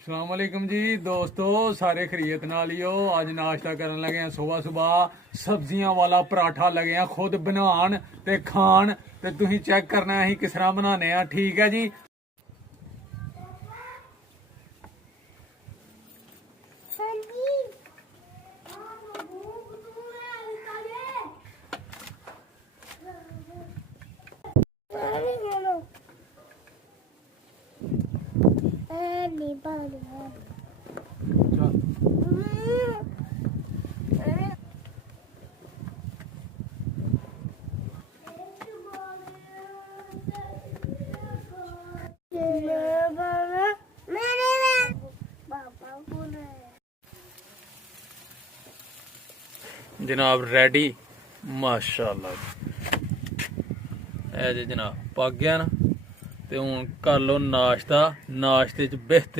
अस्सलाम वालेकुम जी दोस्तों, सारे खरीयत नाल ही हो। अज नाश्ता करन लगे हैं सुबह सुबह सब्जियां वाला पराठा लगे हैं खुद बनान ते खान ते तुसीं चेक करना है किस तरह बनाने हैं। ठीक है जी। जनाब रेडी माशाअल्लाह ऐ जे जनाब पक गया ना। ते हुण कर लो नाश्ता। नाश्ते च बेहतर